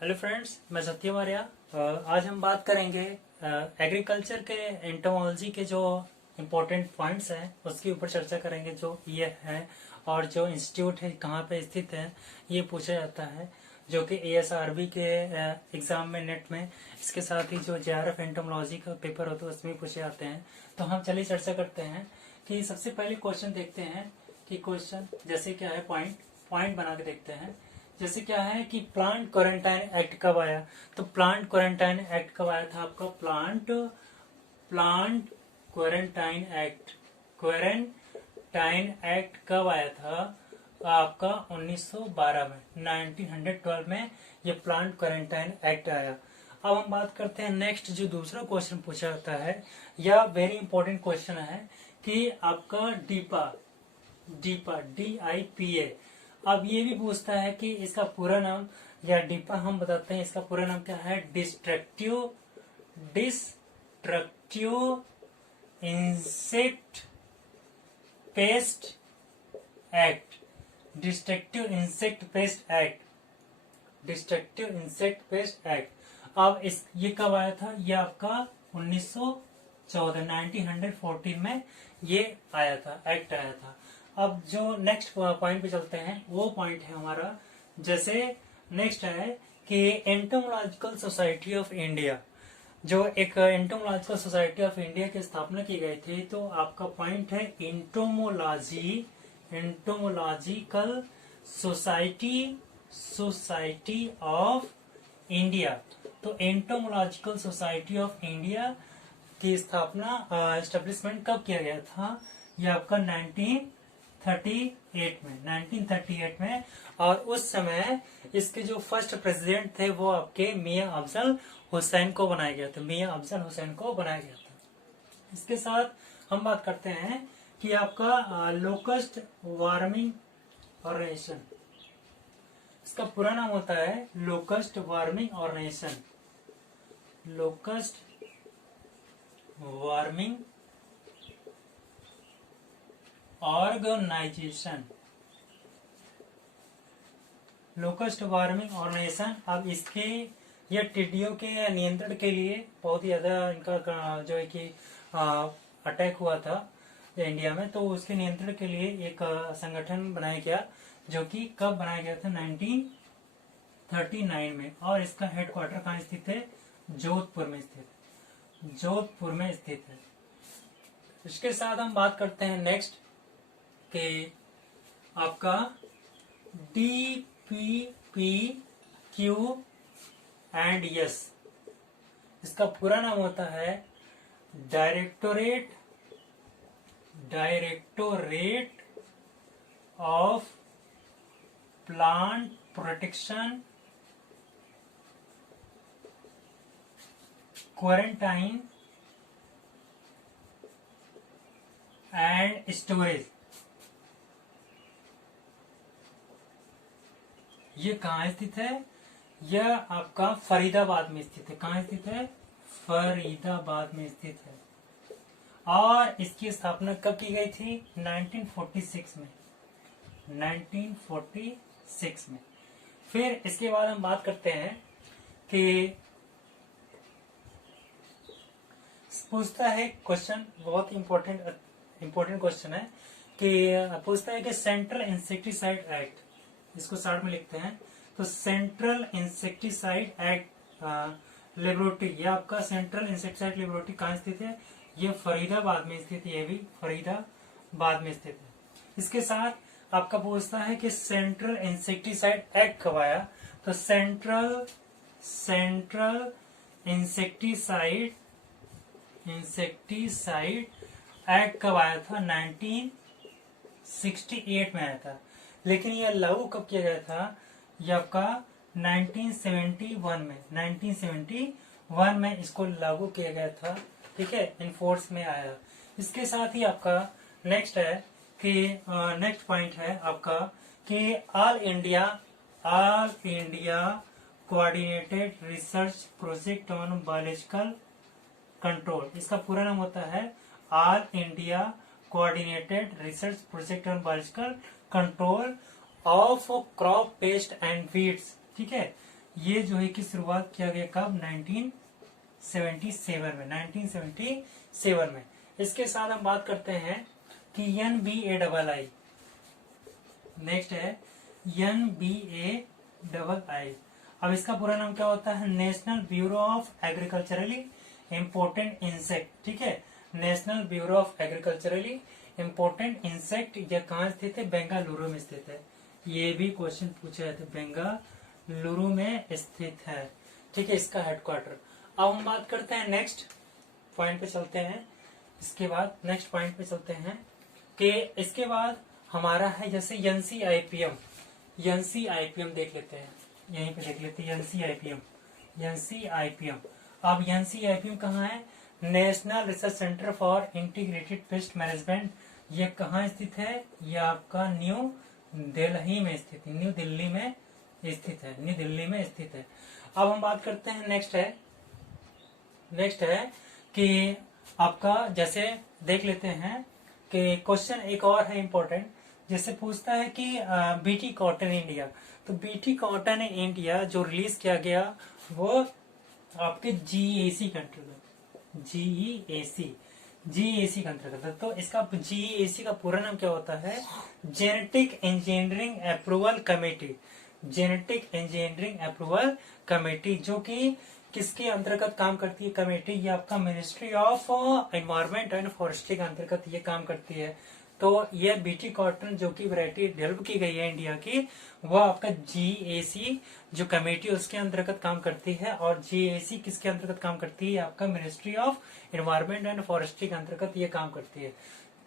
Hello friends, मैं सत्यम आर्या। आज हम बात करेंगे एग्रीकल्चर के एंटोमोलॉजी के जो इम्पोर्टेंट पॉइंट्स हैं उसके ऊपर चर्चा करेंगे। जो ये है और जो इंस्टीट्यूट है कहाँ पे स्थित है ये पूछा जाता है, जो कि ASRB के एग्जाम में नेट में, इसके साथ ही जो JRF एंटोमोलॉजी का पेपर होता है उसमें पूछे जाते हैं। तो हम चलिए चर्चा करते हैं कि सबसे पहले क्वेश्चन देखते हैं कि क्वेश्चन जैसे क्या है, पॉइंट पॉइंट बना के देखते हैं। जैसे क्या है कि प्लांट क्वारंटाइन एक्ट कब आया। तो प्लांट क्वारंटाइन एक्ट कब आया था आपका? प्लांट प्लांट क्वारंटाइन एक्ट कब आया था आपका? 1912 में, 1912 में ये प्लांट क्वारंटाइन एक्ट आया। अब हम बात करते हैं नेक्स्ट, जो दूसरा क्वेश्चन पूछा जाता है, यह वेरी इंपॉर्टेंट क्वेश्चन है कि आपका डीपा डीपा DIPA। अब ये भी पूछता है कि इसका पूरा नाम, या डीपा हम बताते हैं इसका पूरा नाम क्या है? Destructive insect pest act. Destructive insect pest act. Destructive insect pest act. अब इस ये कब आया था? ये आपका 1914 1914 में ये आया था, एक्ट आया था। अब जो नेक्स्ट पॉइंट पे चलते हैं, वो पॉइंट है हमारा, जैसे नेक्स्ट है कि एंटोमोलॉजिकल सोसाइटी ऑफ इंडिया। जो एक एंटोमोलॉजिकल सोसाइटी ऑफ इंडिया की स्थापना की गई थी, तो आपका पॉइंट है एंटोमोलॉजिकल सोसाइटी ऑफ इंडिया। तो एंटोमोलॉजिकल सोसाइटी ऑफ इंडिया की स्थापना, एस्टेब्लिशमेंट कब किया गया था? यह आपका 1938 में। और उस समय इसके जो फर्स्ट प्रेसिडेंट थे वो आपके मियां अफजल हुसैन को बनाया गया था। मियां अफजल हुसैन को बनाया गया था। इसके साथ हम बात करते हैं कि आपका लोकस्ट वार्मिंग ऑर्गेनाइजेशन, इसका पूरा नाम होता है locust warming organization. Locust warming organization. Locust warming organization. अब इसके, यह टिड्डियों के नियंत्रण के लिए बहुत ही ज्यादा इनका जो है कि अटैक हुआ था इंडिया में, तो उसके नियंत्रण के लिए एक संगठन बनाया गया, जो कि कब बनाया गया था? 1939 में। और इसका हेडक्वार्टर कहाँ स्थित है? जोधपुर में स्थित है। जोधपुर में स्थित है। इसके साथ हम बात करते हैं नेक्स्ट कि आपका DPPQ&S, इसका पूरा नाम होता है directorate of plant protection, quarantine and storage. ये कहाँ स्थित है? यह आपका फरीदाबाद में स्थित है। कहाँ स्थित है? फरीदाबाद में स्थित है। और इसकी स्थापना कब की गई थी? 1946 में। 1946 में। फिर इसके बाद हम बात करते हैं कि पूछता है क्वेश्चन, बहुत इंपॉर्टेंट क्वेश्चन है कि पूछता है कि सेंट्रल इंसेक्टिसाइड एक्ट, इसको शॉर्ट में लिखते हैं तो सेंट्रल इंसेक्टिसाइड एक्ट लेबोरेटरी, ये आपका सेंट्रल इंसेक्टिसाइड लेबोरेटरी कहाँ स्थित है? ये फरीदाबाद में स्थित है। ये भी फरीदाबाद में स्थित है। इसके साथ आपका पूछता है कि सेंट्रल इंसेक्टिसाइड एक्ट कब आया? तो सेंट्रल इंसेक्टिसाइड एक्ट कब आया था? 1968 में आया था। लेकिन यह लागू कब किया गया था? यह आपका 1971 में। 1971 में इसको लागू किया गया था। ठीक है, इनफोर्स में आया। इसके साथ ही आपका नेक्स्ट है कि नेक्स्ट पॉइंट है आपका कि all India coordinated research project on biological control. इसका पूरा नाम होता है all India coordinated research project on biological control of crop paste and weeds. ठीक है, ये जो है कि शुरुआत किया गया कब, 1977 में, 1977 में। इसके साथ हम बात करते हैं कि NBAII, नेक्स्ट है NBAII। अब इसका पूरा नाम क्या होता है, national bureau of agriculturally important insect, ठीक है। National bureau of agriculturally important insect, यह कहाँ स्थित है, बेंगलुरु में स्थित है। ये भी क्वेश्चन पूछे जाते, बेंगलुरु में स्थित है, ठीक है, इसका हेडक्वार्टर। अब हम बात करते हैं नेक्स्ट पॉइंट पे चलते हैं। इसके बाद नेक्स्ट पॉइंट पे चलते हैं कि इसके बाद हमारा है जैसे NCIPM, NCIPM देख लेते हैं, यहीं पे देख लेते हैं NCIPM। अब NCIPM कहाँ है, national research centre for integrated pest management. ये कहाँ स्थित है, ये आपका न्यू दिल्ली में स्थित है, न्यू दिल्ली में स्थित है। अब हम बात करते हैं नेक्स्ट है कि आपका जैसे देख लेते हैं कि क्वेश्चन एक और है इम्पोर्टेंट, जैसे पूछता है कि BT कॉटन इंडिया। तो BT कॉटन इंडिया जो रिलीज किया गया वो आपके GEAC के अंतर्गत, GEAC के अंतर्गत। तो इसका GEAC का पूरा नाम क्या होता है, genetic engineering approval committee, genetic engineering approval committee, जो कि किसके अंतर्गत काम करती है कमेटी, ये आपका ministry of environment and forestry के अंतर्गत ये काम करती है। तो ये BT कॉटन जो की वैरायटी डेवलप की गई है इंडिया की, वो आपका GEAC जो कमेटी उसके अंतर्गत काम करती है। और GEAC किसके अंतर्गत काम करती है, आपका ministry of environment and forestry के अंतर्गत ये काम करती है।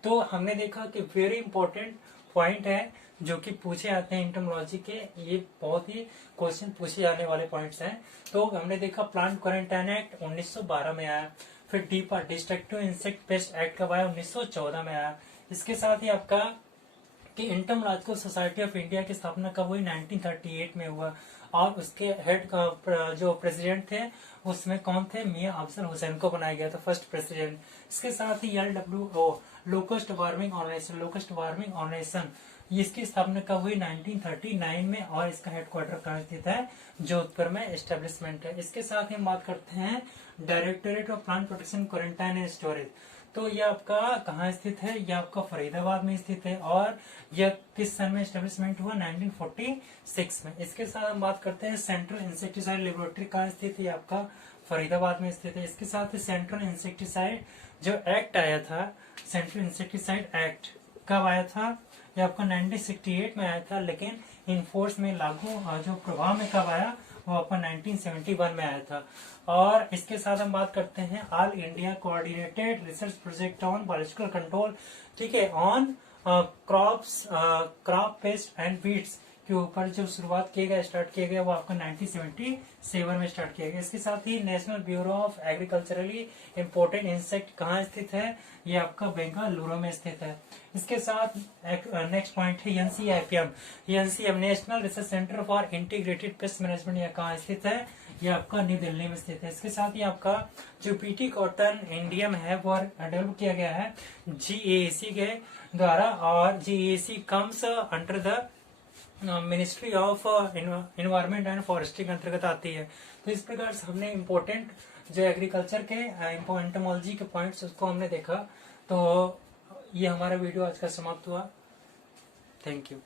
तो हमने देखा कि वेरी इंपॉर्टेंट पॉइंट है जो कि पूछे आते हैं एंटोमोलॉजी के, ये बहुत ही क्वेश्चन पूछे जाने वाले पॉइंट्स हैं। तो हमने देखा प्लांट क्वारंटाइन एक्ट 1912 में आया, फिर डीपा डिस्ट्रक्टिव इंसेक्ट पेस्ट एक्ट कब आया, 1914 में आया। इसके साथ ही आपका कि एंटोमोलॉजिकल सोसाइटी ऑफ इंडिया की स्थापना कब हुई, 1938 में हुआ। और उसके हेड जो प्रेसिडेंट थे उसमें कौन थे, मियां अफजल हुसैन को बनाया गया था फर्स्ट प्रेसिडेंट। इसके साथ ही LWO लोकस्ट वार्मिंग ऑर्गेनाइजेशन, इसकी स्थापना कब हुई, 1939 में। और इसका हेडक्वार्टर कहाँ स्थित है, जोधपुर में एस्टेब्लिशमेंट है। इसके साथ ही हम बात करते हैं directorate of plant protection quarantine and storage. तो ये आपका कहाँ स्थित है, ये आपका फरीदाबाद में स्थित है। और यह किस सन में एस्टेब्लिशमेंट हुआ, 1946 में। इसके साथ हम बात करते हैं सेंट्रल इंसेक्टिसाइड लेबोरेटरी कहाँ स्थित है, आपका फरीदाबाद में स्थित है। इसके साथ ही सेंट्रल इंसेक्टिसाइड जो एक्ट आया था, सेंट्रल इंसेक्टिसाइड एक्ट कब आया था, ये आपका 1968 में आया था, लेकिन इनफोर्स में लागू जो प्रभाव में कब आया, वो आपका 1971 में आया था। और इसके साथ हम बात करते हैं all India coordinated research project on biological control, ठीक है, on crop paste and weeds के ऊपर जो शुरुआत किया गया, स्टार्ट किया गया, वो आपका 1977 में स्टार्ट किया गया। इसके साथ ही national bureau of agriculturally important insect कहाँ स्थित है, ये आपका बेंगलुरु में स्थित है। इसके साथ नेक्स्ट पॉइंट है NCIPM, national research centre for integrated pest management, यह कहाँ स्थित है, ये आपका न्यू दिल्ली में स्थित है। इसके साथ ही आपका जो BT कॉटन इंडिया में है वो डेवलप किया गया है GEAC के द्वारा। और GEAC comes under the ministry of environment and forestry के अंतर्गत आती है। तो इस प्रकार से हमने इम्पोर्टेंट जो एग्रीकल्चर के एंटोमोलॉजी के पॉइंट्स उसको हमने देखा। तो ये हमारा वीडियो आज का समाप्त हुआ। Thank you.